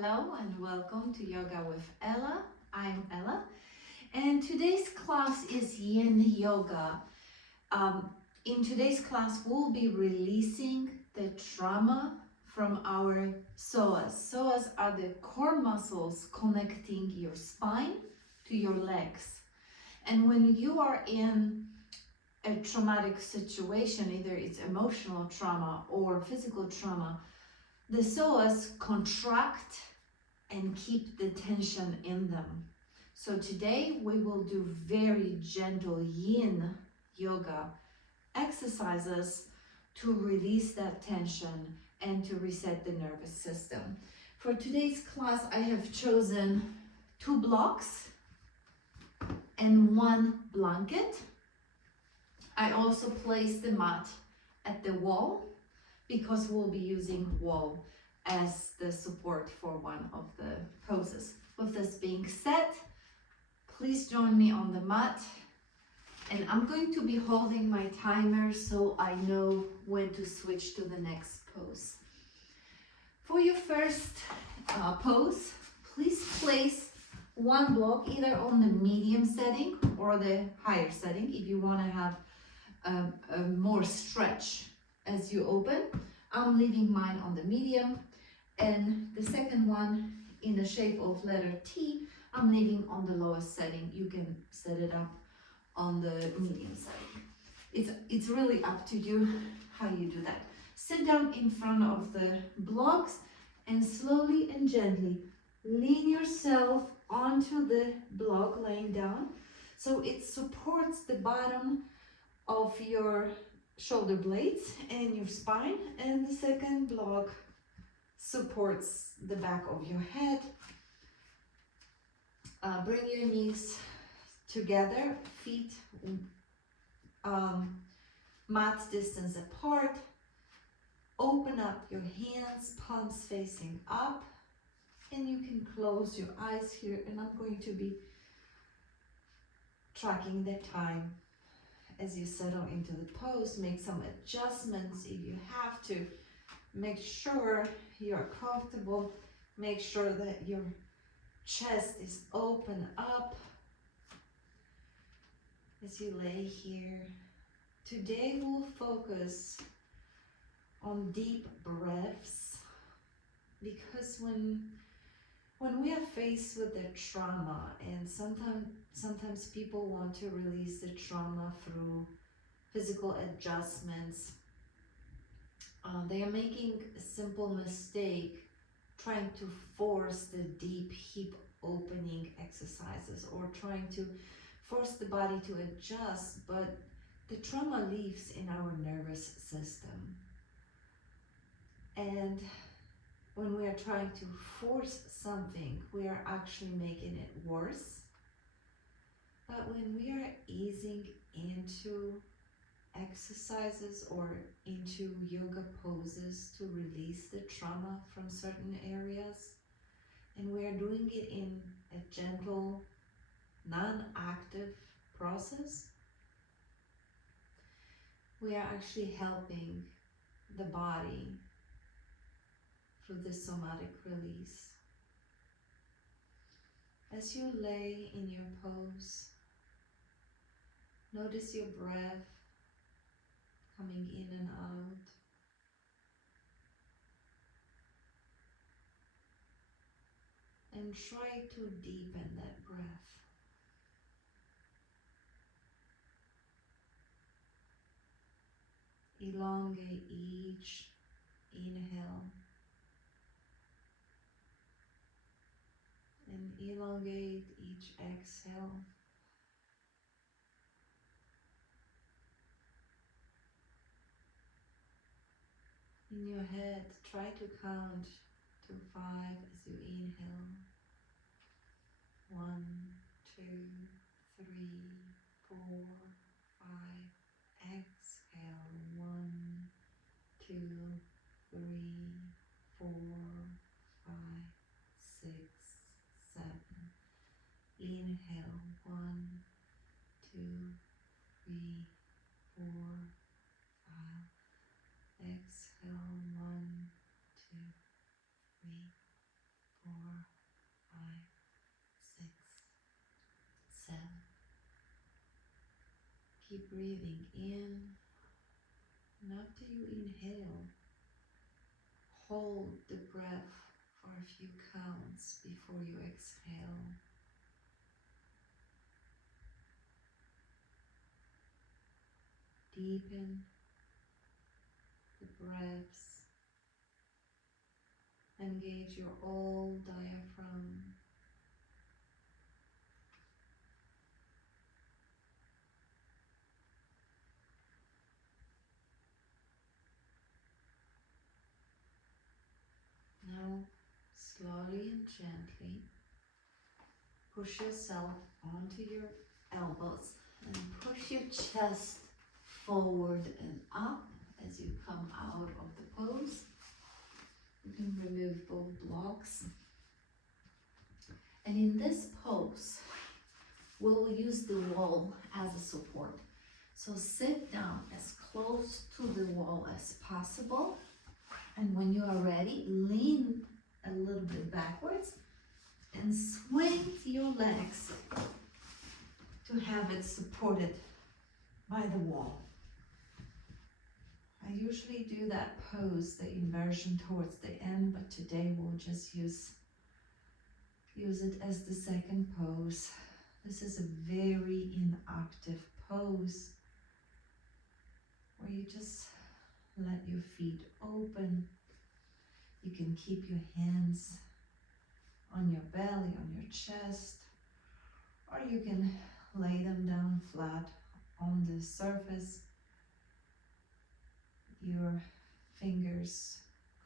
Hello and welcome to Yoga with Ella. I'm Ella and today's class is Yin Yoga. In today's class we'll be releasing the trauma from our psoas. Psoas are the core muscles connecting your spine to your legs. And when you are in a traumatic situation, either it's emotional trauma or physical trauma, the psoas contract and keep the tension in them. So today we will do very gentle yin yoga exercises to release that tension and to reset the nervous system. For today's class, I have chosen 2 blocks and 1 blanket. I also placed the mat at the wall because we'll be using wall as the support for one of the poses. With this being said, please join me on the mat, and I'm going to be holding my timer so I know when to switch to the next pose. For your first pose, please place 1 block either on the medium setting or the higher setting if you want to have a more stretch as you open. I'm leaving mine on the medium, and the second one in the shape of letter T, I'm leaving on the lowest setting. You can set it up on the medium setting. It's really up to you how you do that. Sit down in front of the blocks and slowly and gently lean yourself onto the block laying down so it supports the bottom of your shoulder blades and your spine, and the second block supports the back of your head. Bring your knees together, feet mat distance apart. Open up your hands, palms facing up, and you can close your eyes here, and I'm going to be tracking the time as you settle into the pose. Make some adjustments if you have to. Make sure you're comfortable. Make sure that your chest is open up as you lay here. Today we'll focus on deep breaths, because when we are faced with the trauma, and sometimes people want to release the trauma through physical adjustments, they are making a simple mistake trying to force the deep hip opening exercises or trying to force the body to adjust, but the trauma lives in our nervous system. And when we are trying to force something, we are actually making it worse. But when we are easing into exercises or into yoga poses to release the trauma from certain areas, and we are doing it in a gentle, non-active process, we are actually helping the body through the somatic release. As you lay in your pose, notice your breath coming in and out. And try to deepen that breath. Elongate each inhale and elongate each exhale. In your head, try to count to 5 as you inhale. 1, 2, 3, 4, 5. Exhale. 1, 2, 3, 4, 5, 6, 7. Inhale. 1, 2, 3, 4, 5. Exhale. 1, 2, 3, 4, keep breathing in, and after you inhale, hold the breath for a few counts before you exhale. Deepen the breaths. Engage your whole diaphragm. Now, slowly and gently, push yourself onto your elbows and push your chest forward and up as you come out of the pose. You can remove both blocks. And in this pose, we'll use the wall as a support. So sit down as close to the wall as possible. And when you are ready, lean a little bit backwards and swing your legs to have it supported by the wall. I usually do that pose, the inversion, towards the end, but today we'll just use it as the second pose. This is a very inactive pose where you just let your feet open. You can keep your hands on your belly, on your chest, or you can lay them down flat on the surface. Your fingers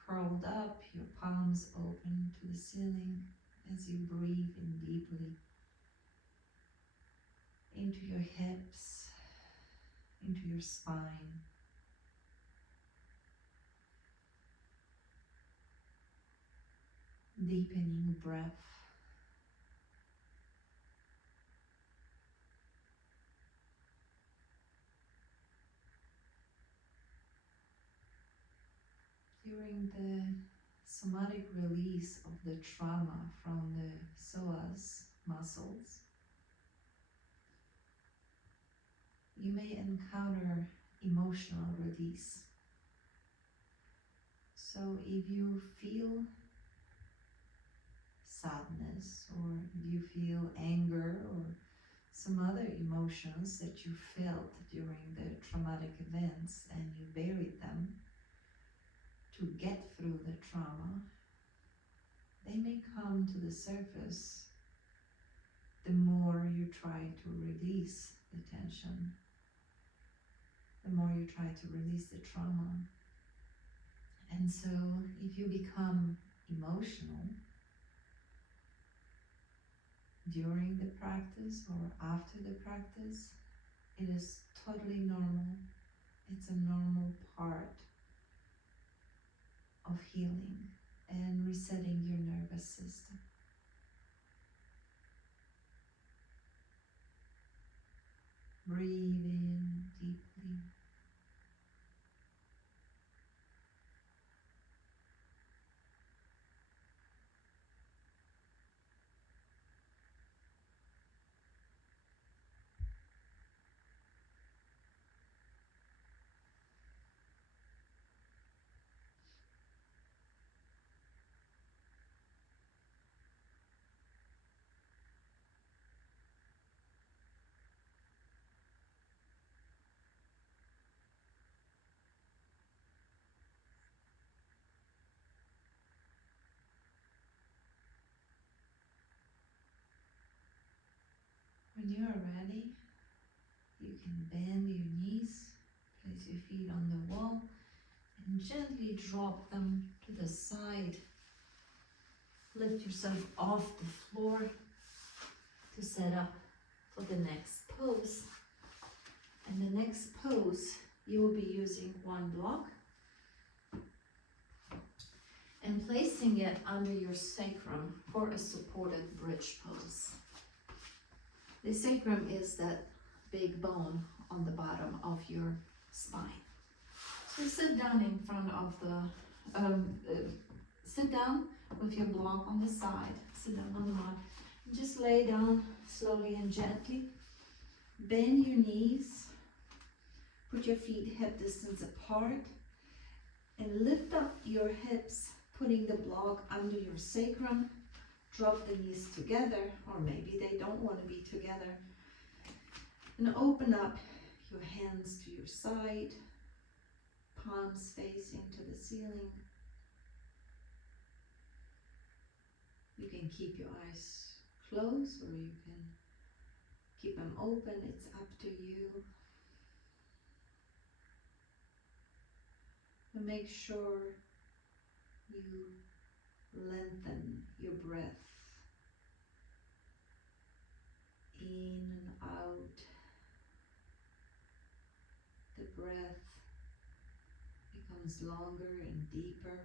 curled up, your palms open to the ceiling as you breathe in deeply into your hips, into your spine. Deepening breath. During the somatic release of the trauma from the psoas muscles, you may encounter emotional release. So if you feel sadness, or if you feel anger, or some other emotions that you felt during the traumatic events and you buried them to get through the trauma, they may come to the surface the more you try to release the tension, the more you try to release the trauma. And so if you become emotional during the practice or after the practice, it is totally normal. It's a normal part of healing and resetting your nervous system. Breathe in deeply. When you are ready, you can bend your knees, place your feet on the wall, and gently drop them to the side. Lift yourself off the floor to set up for the next pose. And the next pose, you will be using one block and placing it under your sacrum for a supported bridge pose. The sacrum is that big bone on the bottom of your spine. So sit down in front of the, sit down with your block on the side, sit down on the mat, and just lay down slowly and gently. Bend your knees, Put your feet hip distance apart and lift up your hips, putting the block under your sacrum. Drop the knees together, or maybe they don't want to be together. And open up your hands to your side, palms facing to the ceiling. You can keep your eyes closed or you can keep them open, it's up to you. And make sure you lengthen your breath in and out. The breath becomes longer and deeper.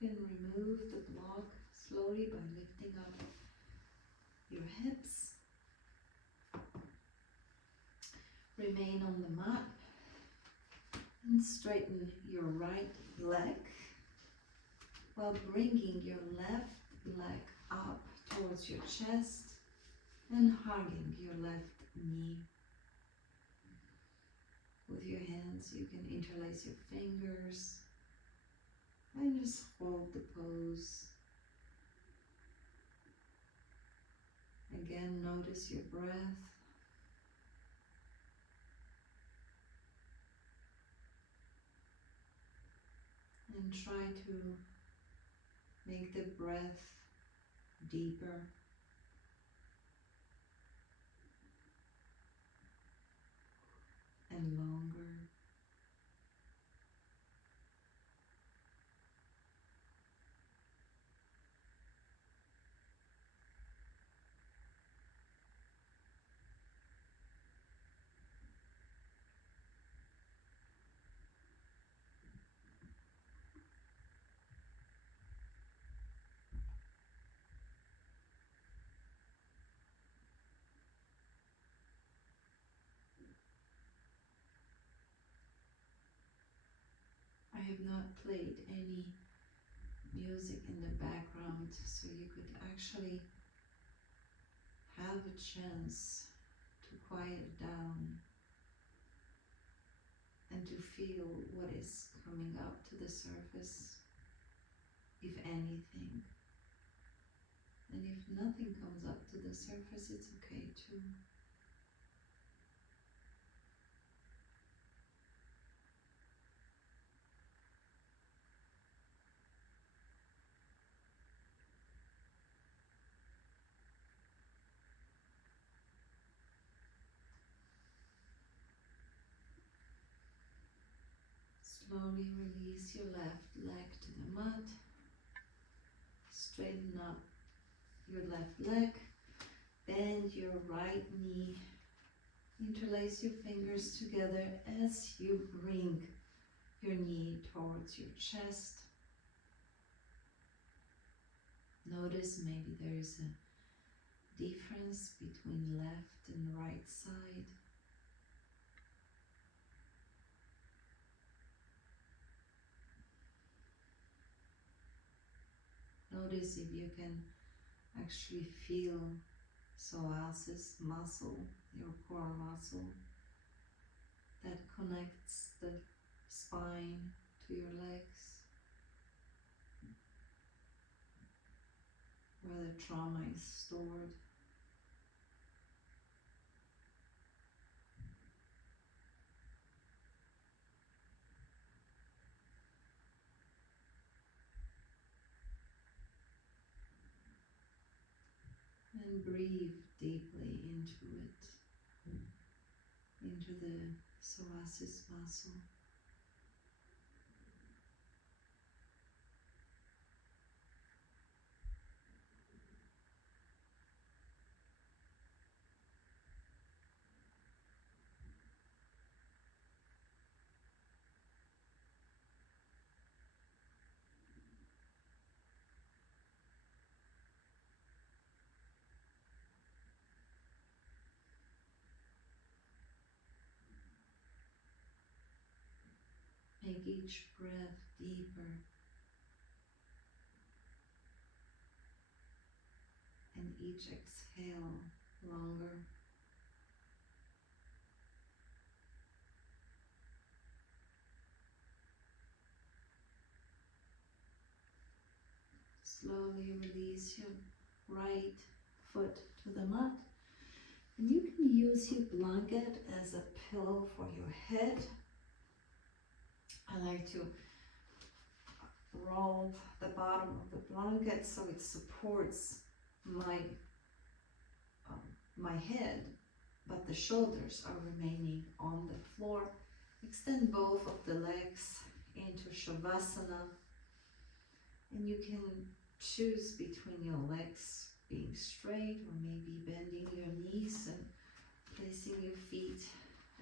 You can remove the block slowly by lifting up your hips. Remain on the mat and straighten your right leg while bringing your left leg up towards your chest and hugging your left knee. With your hands, you can interlace your fingers and just hold the pose. Again, notice your breath. And try to make the breath deeper. And longer. I have not played any music in the background, so you could actually have a chance to quiet down and to feel what is coming up to the surface, if anything. And if nothing comes up to the surface, it's okay too. Slowly release your left leg to the mat. Straighten up your left leg. Bend your right knee. Interlace your fingers together as you bring your knee towards your chest. Notice maybe there is a difference between left and right side. Notice if you can actually feel psoas muscle, your core muscle, that connects the spine to your legs, where the trauma is stored. And breathe deeply into it, into the psoas muscle. Make each breath deeper and each exhale longer. Slowly release your right foot to the mat, and you can use your blanket as a pillow for your head. I like to roll the bottom of the blanket so it supports my my head, but the shoulders are remaining on the floor. Extend both of the legs into Shavasana, and you can choose between your legs being straight or maybe bending your knees and placing your feet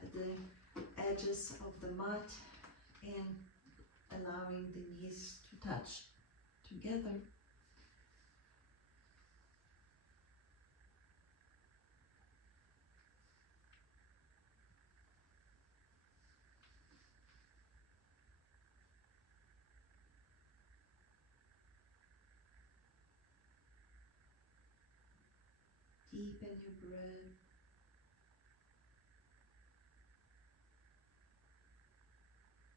at the edges of the mat and allowing the knees to touch together. Deepen your breath.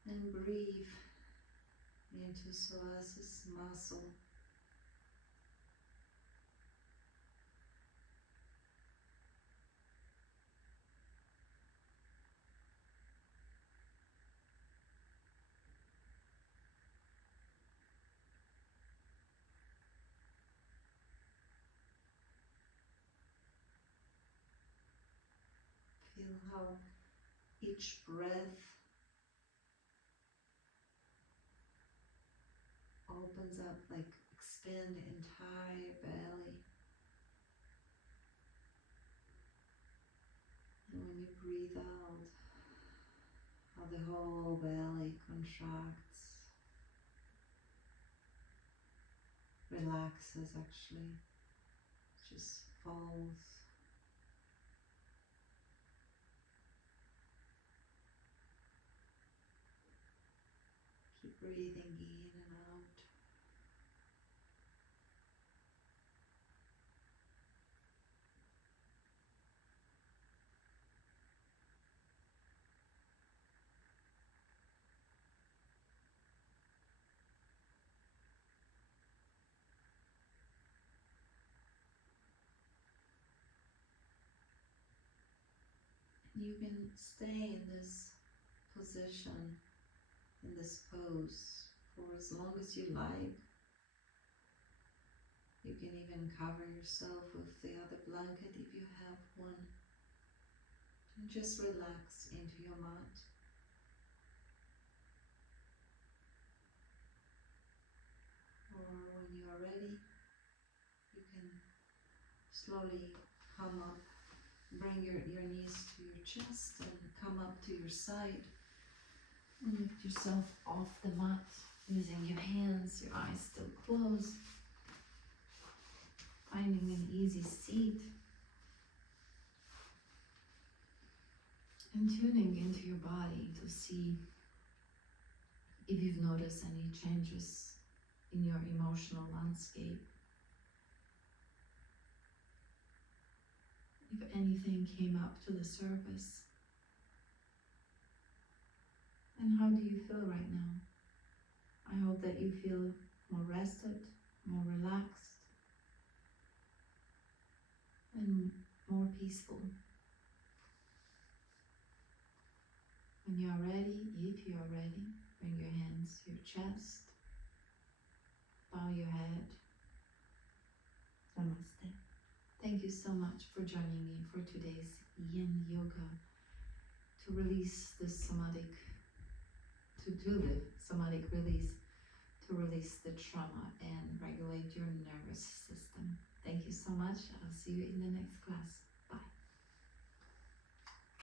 And breathe into psoas muscle. Feel how each breath opens up, like expand the entire belly. And when you breathe out, how the whole belly contracts, relaxes actually, just falls. Keep breathing in and out. You can stay in this position, in this pose, for as long as you like. You can even cover yourself with the other blanket if you have one. And just relax into your mat. Or when you are ready, you can slowly come up, bring your knees to your chest and come up to your side. And lift yourself off the mat using your hands, your eyes still closed. finding an easy seat and tuning into your body to see if you've noticed any changes in your emotional landscape. If anything came up to the surface. And how do you feel right now? I hope that you feel more rested, more relaxed, and more peaceful. When you are ready, if you are ready, bring your hands to your chest, bow your head. Namaste. Thank you so much for joining me for today's Yin Yoga to release the somatic, to do the somatic release, to release the trauma and regulate your nervous system. Thank you so much. I'll see you in the